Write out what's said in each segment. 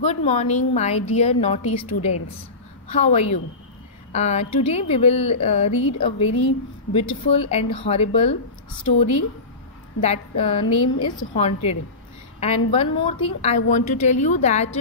Good morning, my dear naughty students. How are you? Today we will read a very beautiful and horrible story that name is Haunted. And one more thing I want to tell you that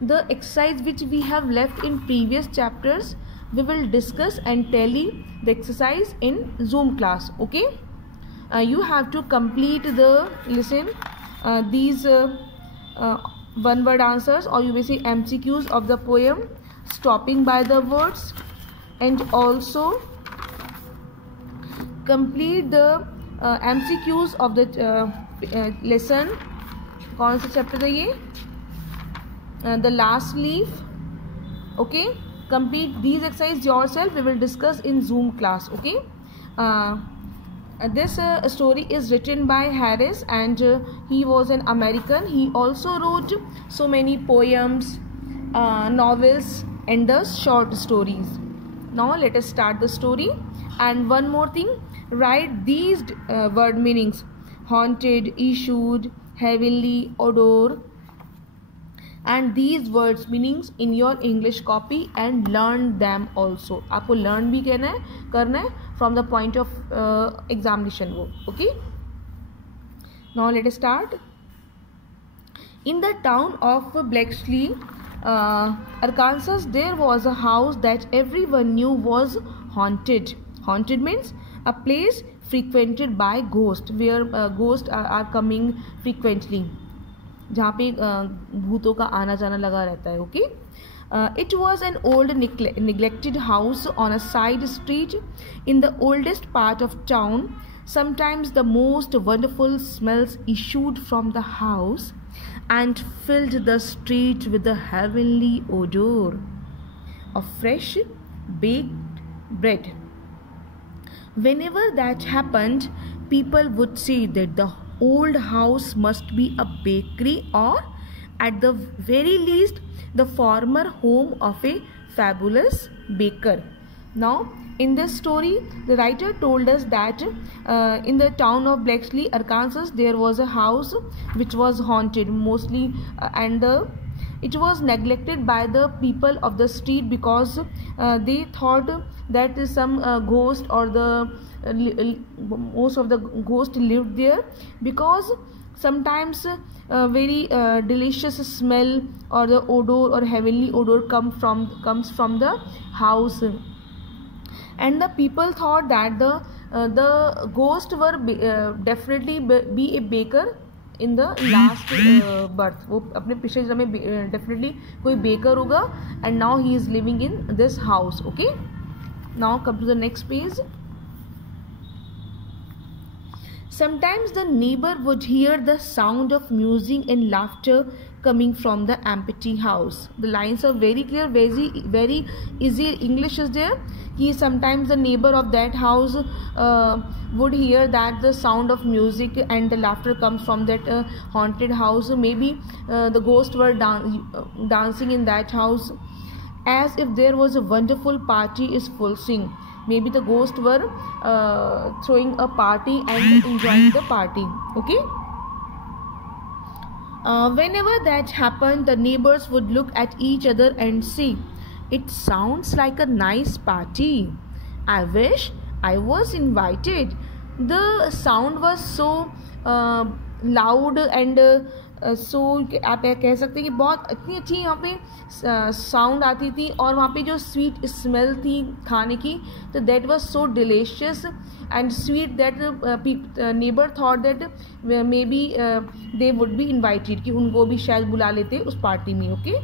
the exercise which we have left in previous chapters, we will discuss and tally the exercise in Zoom class. Okay? You have to complete the these one word answers, or you may say MCQs of the poem, stopping by the words, and also complete the MCQs of the lesson. कौन सा chapter है ये? The last leaf. Okay, complete these exercises yourself. We will discuss in Zoom class. Okay. This story is written by Harris, and he was an American. He also wrote so many poems, novels, and the short stories. Now let us start the story. And one more thing, write these word meanings: haunted, issued, heavenly, odor, and these words meanings in your English copy and learn them also. आपको learn भी करना है from the point of examination वो. Okay. Now let us start. In the town of Blacksley, Arkansas, there was a house that everyone knew was haunted. Haunted means a place frequented by ghosts, where ghosts are coming frequently. जहाँ पे भूतों का आना जाना लगा रहता है. Okay. It was an old neglected house on a side street in the oldest part of town. Sometimes the most wonderful smells issued from the house and filled the street with the heavenly odor of fresh baked bread. Whenever that happened, people would say that the old house must be a bakery, or at the very least the former home of a fabulous baker. Now in this story, the writer told us that in the town of Blacksley, Arkansas, there was a house which was haunted mostly, and it was neglected by the people of the street because they thought that some ghost or the most of the ghosts lived there, because sometimes very delicious smell or the odor or heavenly odor comes from the house, and the people thought that the ghost were definitely be a baker in the last birth. वो अपने पिछले जन्म में definitely कोई baker होगा, and now he is living in this house. Okay. Now come to the next page. Sometimes the neighbor would hear the sound of music and laughter coming from the empty house. The lines are very clear, very easy English is there. He sometimes the neighbor of that house would hear that the sound of music and the laughter comes from that haunted house. Maybe the ghosts were dancing in that house, as if there was a wonderful party is full swing. Maybe the ghosts were throwing a party and enjoying the party. Okay. Whenever that happened, the neighbors would look at each other and say, "It sounds like a nice party. I wish I was invited." The sound was so loud and सो आप कह सकते हैं कि बहुत इतनी अच्छी यहाँ पे साउंड आती थी, और वहाँ पे जो स्वीट स्मेल थी खाने की, तो that was so delicious and sweet that neighbour thought that may be they would be invited, कि उनको भी शायद बुला लेते उस पार्टी में. Okay.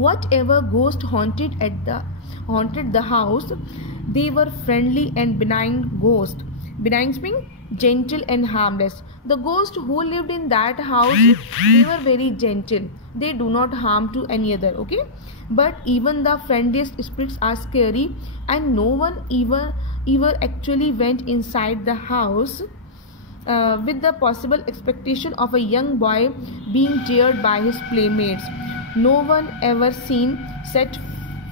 Whatever ghost haunted the house, they were friendly and benign ghosts. Benign means gentle and harmless. The ghosts who lived in that house, they were very gentle. They do not harm to any other. Okay. But even the friendliest spirits are scary, and no one ever actually went inside the house with the possible expectation of a young boy being dared by his playmates. No one ever seen set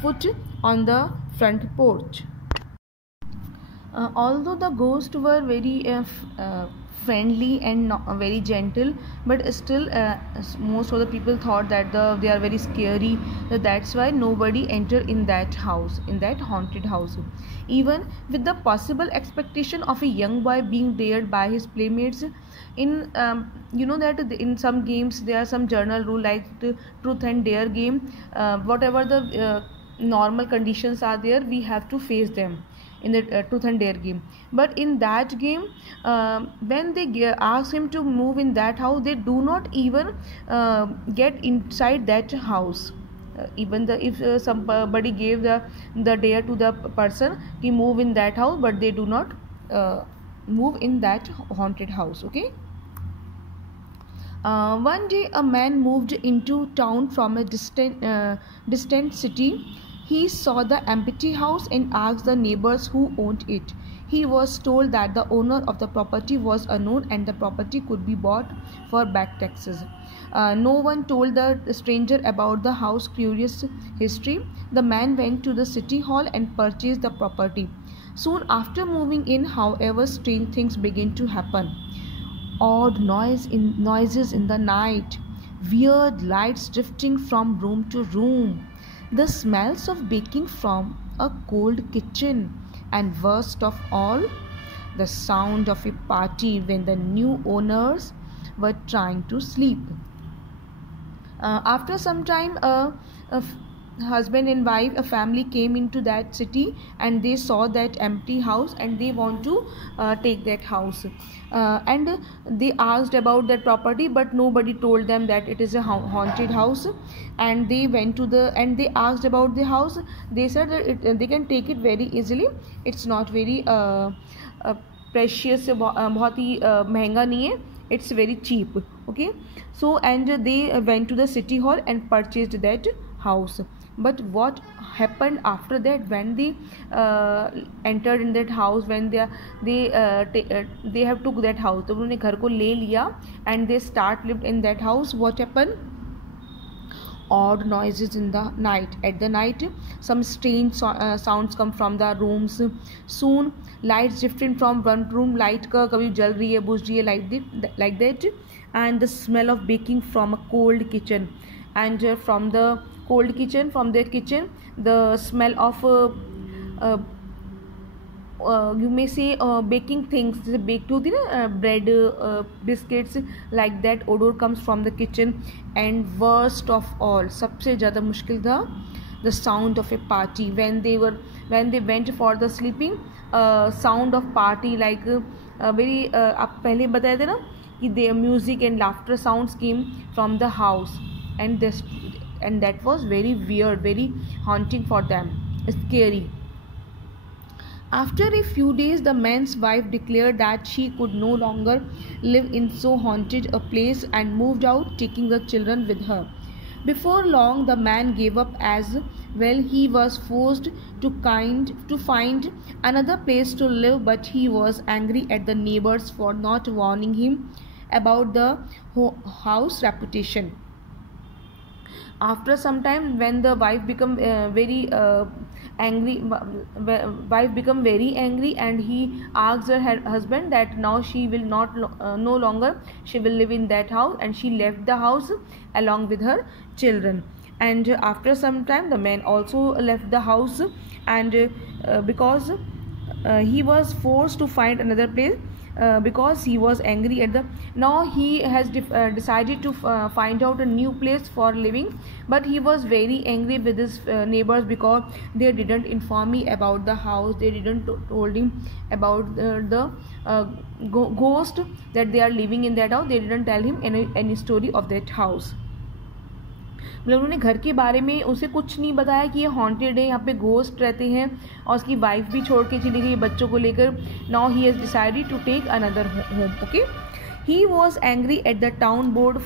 foot on the front porch. Although the ghosts were very friendly and not, very gentle, but still most of the people thought that they are very scary. That's why nobody entered in that house, in that haunted house, even with the possible expectation of a young boy being dared by his playmates. In you know that in some games there are some journal rule, like the truth and dare game. Whatever the normal conditions are there, we have to face them in the truth and dare game. But in that game, when they ask him to move in that house, they do not even get inside that house. Even the if somebody gave the dare to the person, he move in that house, but they do not move in that haunted house. Okay. One day a man moved into town from a distant city. He saw the empty house and asked the neighbors who owned it. He was told that the owner of the property was unknown and the property could be bought for back taxes. No one told the stranger about the house's curious history. The man went to the city hall and purchased the property. Soon after moving in, however, strange things began to happen. Odd noises in the night, weird lights drifting from room to room, the smells of baking from a cold kitchen, and worst of all, the sound of a party when the new owners were trying to sleep. After some time, husband and wife, a family came into that city, and they saw that empty house and they want to take that house, and they asked about that property, but nobody told them that it is a haunted house. And they went to and they asked about the house. They said that they can take it very easily, it's not very precious, बहुत ही महंगा नहीं है, it's very cheap. Okay, so and they went to the city hall and purchased that house. But what happened after that, when they entered in that house, when they have took that house, तो उन्होंने घर को ले लिया and they start lived in that house. What happened? Odd noises in the night. At the night, some strange sounds come from the rooms. Soon lights drifting from one room, light का कभी जल रही है, बुझ रही है, like that, and the smell of baking from a cold kitchen. And from the cold kitchen, from their kitchen, the smell of you may say baking things, जैसे baked होती है ना, bread, biscuits, like that odor comes from the kitchen. And worst of all, सबसे ज़्यादा मुश्किल था, the sound of a party when they went for the sleeping. Sound of party, like very आप पहले बताए थे ना कि the music and laughter sounds came from the house, and that was very weird, very haunting for them, scary. After a few days, the man's wife declared that she could no longer live in so haunted a place and moved out, taking the children with her. Before long, the man gave up as well. He was forced to find another place to live, but he was angry at the neighbors for not warning him about the house reputation. After some time, when the wife become very angry, and he asked her husband that now she will not no longer she will live in that house, and she left the house along with her children. And after some time, the man also left the house, and because he was forced to find another place, because he was angry at the now he has decided to find out a new place for living. But he was very angry with his neighbors because they didn't inform me about the house, they didn't told him about the ghost that they are living in that house, they didn't tell him any story of that house. मतलब उन्होंने घर के बारे में उसे कुछ नहीं बताया कि ये हॉन्टेड है, यहाँ पे घोस्ट रहते हैं, और उसकी वाइफ भी छोड़ के चली गई बच्चों को लेकर. Now he has decided to take another home. Okay, he was angry at the town board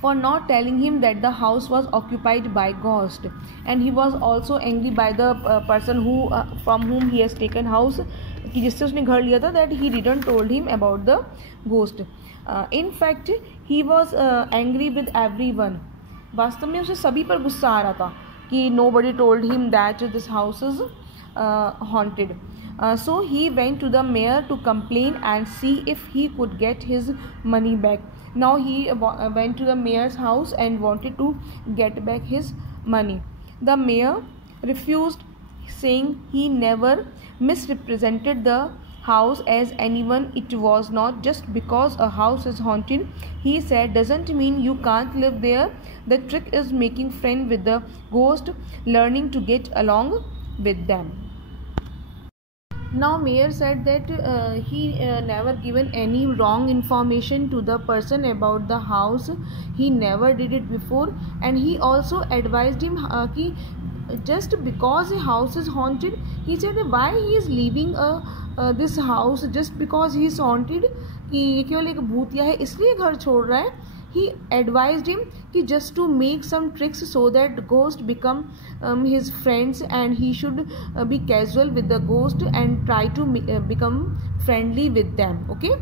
for not telling him that the house was occupied by ghost, and he was also angry by the person who from whom he has taken house, कि जिससे उसने घर लिया था, that he didn't told him about the ghost. In fact, he was angry with everyone. वास्तव में उसे सभी पर गुस्सा आ रहा था. कि nobody told him that this house is haunted. So he went to the mayor to complain and see if he could get his money back. Now he went to the mayor's house and wanted to get back his money. The mayor refused, saying he never misrepresented the house as anyone. It was not just because a house is haunted, he said, doesn't mean you can't live there. The trick is making friends with the ghost, learning to get along with them. Now mayor said that he never given any wrong information to the person about the house. He never did it before, and he also advised him कि just because a house is haunted, he said why he is leaving this house just because he is haunted, कि ये केवल एक भूतिया है इसलिए घर छोड़ रहा है. He advised him कि just to make some tricks so that ghost become his friends, and he should be casual with the ghost and try to become friendly with them. Okay.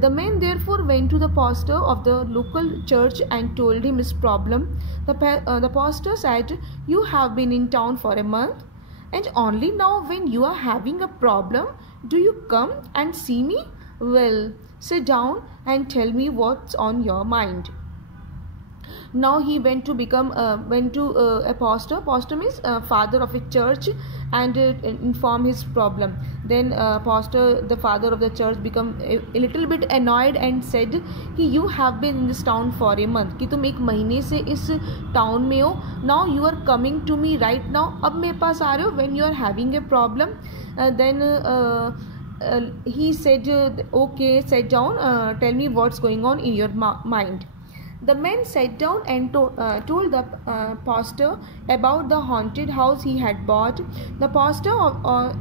The man therefore went to the pastor of the local church and told him his problem. The pastor said, you have been in town for a month, and only now when you are having a problem do you come and see me? Well, sit down and tell me what's on your mind. Now he went to a pastor. Pastor means father of a church, and inform his problem. Then the father of the church become a little bit annoyed and said कि you have been in this town for a month, कि तुम एक महीने से इस town में हो. Now you are coming to me right now. अब मेरे पास आ रहे हो when you are having a problem. Then he said, okay, sit down, tell me what's going on in your mind. The man sat down and told the pastor about the haunted house he had bought. The pastor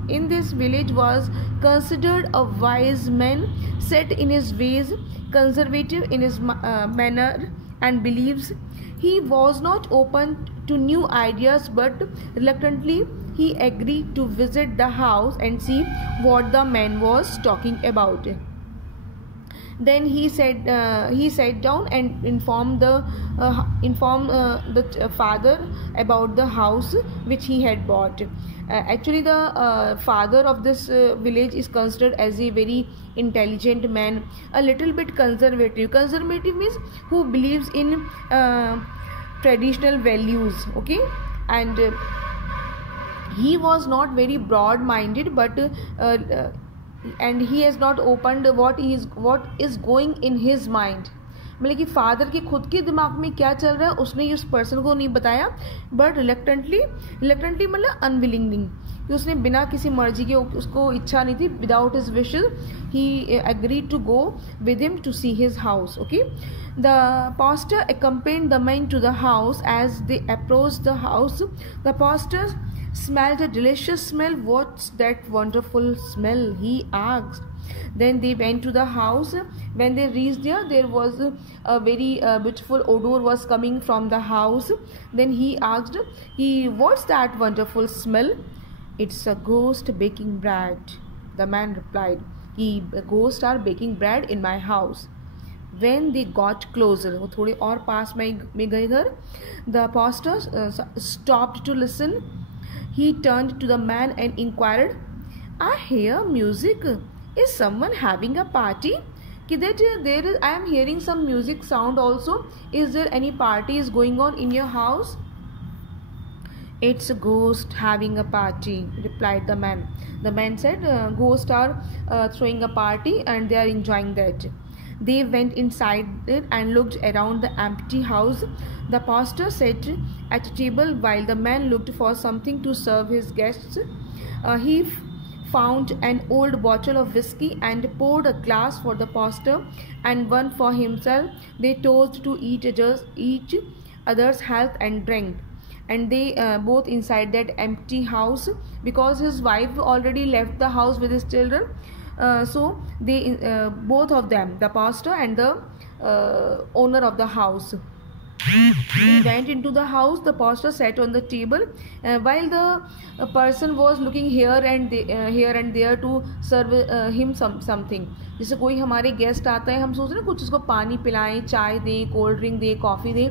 in this village was considered a wise man, set in his ways, conservative in his manner and beliefs. He was not open to new ideas, but reluctantly he agreed to visit the house and see what the man was talking about. Then he sat down and informed the father about the house which he had bought. Actually, the father of this village is considered as a very intelligent man, a little bit conservative. Conservative means who believes in traditional values. Okay, and he was not very broad-minded, but and he has not opened what is going in his mind. मतलब कि father के खुद के दिमाग में क्या चल रहा है उसने उस पर्सन को नहीं बताया, बट रिलेक्टेंटली मतलब अनविलिंगली, कि उसने बिना किसी मर्जी के, उसको इच्छा नहीं थी, without his wishes he agreed to go with him to see his house. Okay. The pastor accompanied the man to the house. As they approached the house, the pastor smelled a delicious smell. What's that wonderful smell? He asked. Then they went to the house. When they reached there was a very beautiful odor was coming from the house. Then he asked, what's that wonderful smell? It's a ghost baking bread. The man replied, ghosts are baking bread in my house. When they got closer, वो थोड़े और पास में गए घर, the pastor stopped to listen. He turned to the man and inquired, I hear music. Is someone having a party? I am hearing some music sound also. Is there any party is going on in your house? It's a ghost having a party, replied the man. The man said, ghosts are throwing a party and they are enjoying that. They went inside it and looked around the empty house. The pastor sat at a table while the man looked for something to serve his guests. He found an old bottle of whiskey and poured a glass for the pastor and one for himself. They toasted to each other's health and drank. And they both inside that empty house, because his wife already left the house with his children. So they both of them, the pastor and the owner of the house, he went into the house. The pastor sat on the table while the person was looking here and there to serve him something. जैसे कोई हमारे guest आता है, हम सोच रहे हैं कुछ उसको पानी पिलाएं, चाय दें, कोल्ड ड्रिंक दें, कॉफ़ी दें.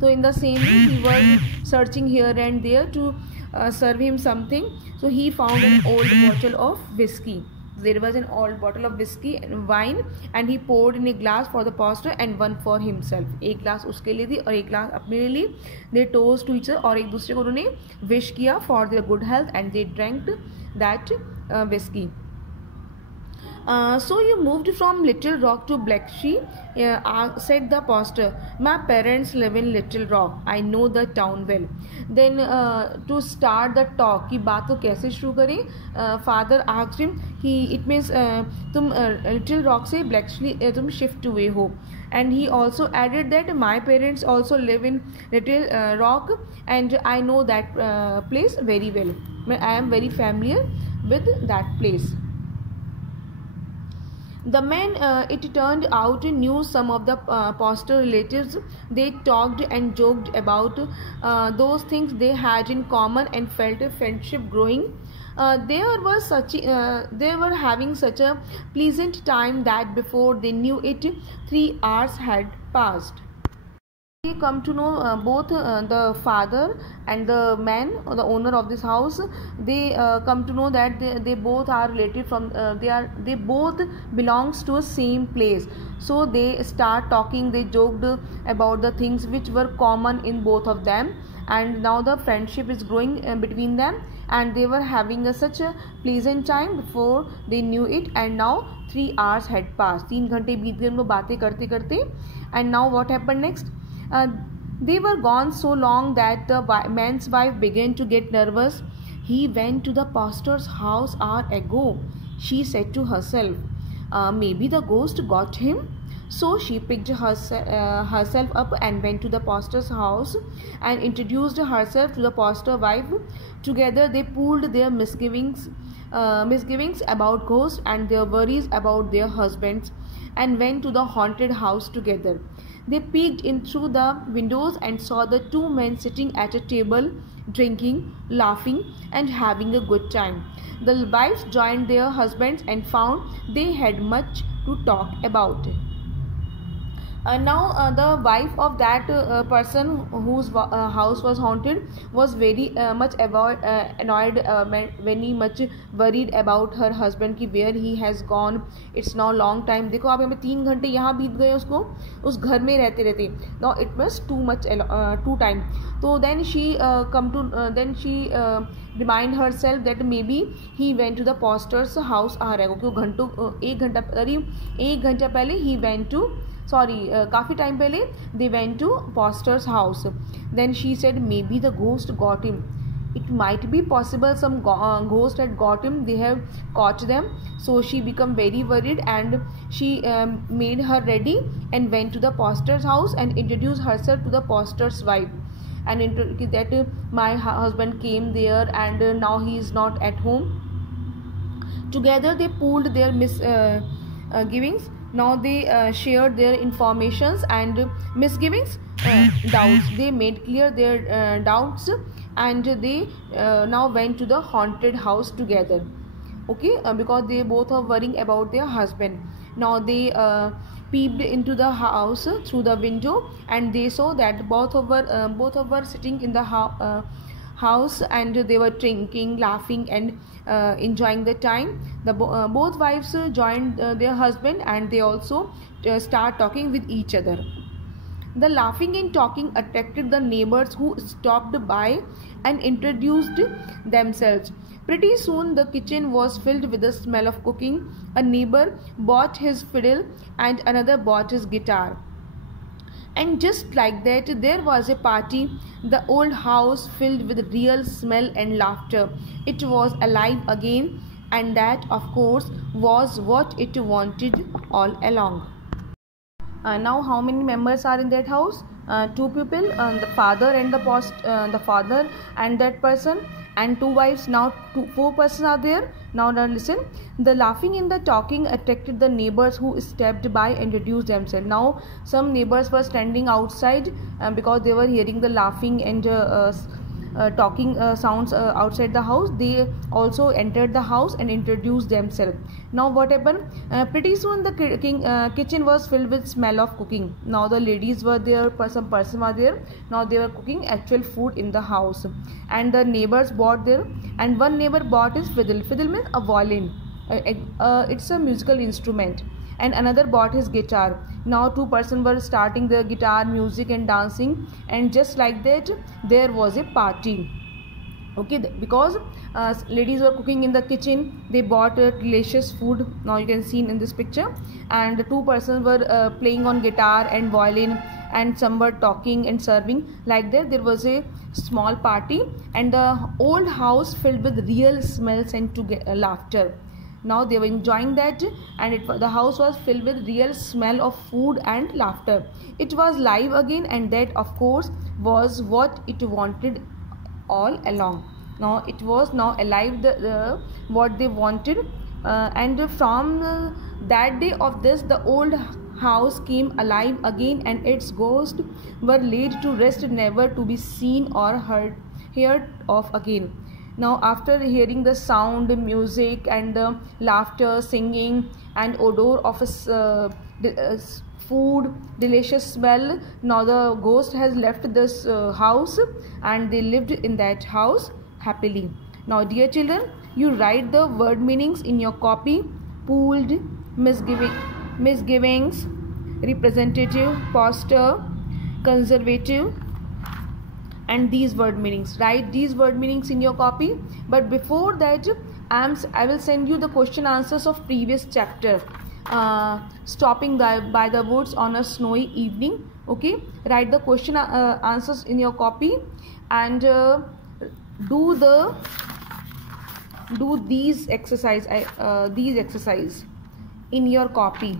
So in the same way, he was searching here and there to serve him something. So he found an old bottle of whiskey. There was an old bottle of whiskey and wine, and he poured in a glass for the pastor and one for himself. एक glass उसके लिए दी और एक glass अपने लिए. They toast to each other और एक दूसरे को उन्होंने wish किया for their good health, and they drank that whiskey. So you moved from Little Rock to Blackshea, said the pastor. My parents live in Little Rock. I know the town well. Then to start the talk, कि बात तो कैसे शुरू करें? Father asked him कि it means तुम Little Rock से Blackshea तुम shift हुए हो. And he also added that my parents also live in Little Rock, and I know that place very well. I am very familiar with that place. The men, it turned out, knew some of the pastor relatives. They talked and joked about those things they had in common and felt a friendship growing. They were having such a pleasant time that before they knew it, 3 hours had passed. They come to know both the father and the man or the owner of this house. They come to know that they both are related from they both belongs to a same place. So they start talking. They joked about the things which were common in both of them, and now the friendship is growing between them, and they were having such a pleasant time before they knew it, and now 3 hours had passed. 3 घंटे बीत गए उनको बातें करते करते. And now what happened next? They were gone so long that the man's wife began to get nervous. He went to the pastor's house hour ago, she said to herself. Maybe the ghost got him. So she picked herself up and went to the pastor's house and introduced herself to the pastor's wife. Together they pooled their misgivings about ghosts and their worries about their husbands, and went to the haunted house together. They peeked in through the windows and saw the 2 men sitting at a table, drinking, laughing, and having a good time. The wives joined their husbands and found they had much to talk about. Now the wife of that person whose house was haunted was very much annoyed, very much worried about her husband कि where he has gone. It's now long time. देखो आप हमें 3 घंटे यहाँ बीत गए उसको उस घर में रहते रहते. Now it was too much too time. So then she remind herself that maybe he went to the pastor's house hour ago. क्यों घंटों 1 घंटा पहले he went to काफ़ी टाइम पहले they went to pastor's house. Then she said maybe the ghost got him. It might be possible some ghost had got him. They have caught them. So she became very worried, and she made her ready and went to the pastor's house and introduced herself to the pastor's wife, and that my husband came there and now he is not at home. Together they pooled their misgivings. Now they shared their informations and misgivings, doubts. They made clear their doubts, and they now went to the haunted house together. Okay, because they both are worrying about their husband. Now they peeped into the house through the window, and they saw that both of were sitting in the house, and they were drinking, laughing, and enjoying the time. Both wives joined their husband, and they also start talking with each other. The laughing and talking attracted the neighbors, who stopped by and introduced themselves. Pretty soon the kitchen was filled with the smell of cooking. A neighbor bought his fiddle and another bought his guitar. And just like that, there was a party. The old house filled with real smell and laughter. It was alive again, and that, of course, was what it wanted all along. Now, how many members are in that house? 2 people, the father and the father and that person, and 2 wives. Now 4 persons are there. Now listen. The laughing and the talking attracted the neighbors, who stepped by and introduced themselves. Now some neighbors were standing outside because they were hearing the laughing and talking sounds outside the house, they also entered the house and introduced themselves. Now what happened? Pretty soon the kitchen was filled with smell of cooking. Now the ladies were there, some person were there. Now they were cooking actual food in the house, and the neighbors bought there. And one neighbor bought his fiddle. Fiddle means a violin. It's a musical instrument. And another bought his guitar. Now two persons were starting the guitar music and dancing, and just like that there was a party. Okay, because ladies were cooking in the kitchen, they bought delicious food. Now you can see in this picture, and the two persons were playing on guitar and violin, and some were talking and serving. Like that there was a small party, and the old house filled with real smells and laughter. Now they were enjoying that, and the house was filled with real smell of food and laughter. It was live again, and that of course was what it wanted all along. Now it was now alive, what they wanted, and from that day of this, the old house came alive again, and its ghosts were laid to rest, never to be seen or heard of again. Now after hearing the sound, music, and the laughter, singing, and odor of food, delicious smell, now the ghost has left this house, and they lived in that house happily. Now dear children, you write the word meanings in your copy. Pooled, misgivings, representative, posture, conservative, and these word meanings. Write these word meanings in your copy. But before that, I will send you the question answers of previous chapter. Stopping by the woods on a snowy evening. Okay, write the question answers in your copy, and do these exercise in your copy.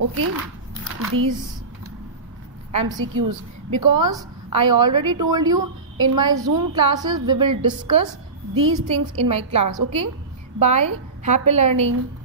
Okay, these MCQs, because I already told you in my Zoom classes we will discuss these things in my class. Okay, bye, happy learning.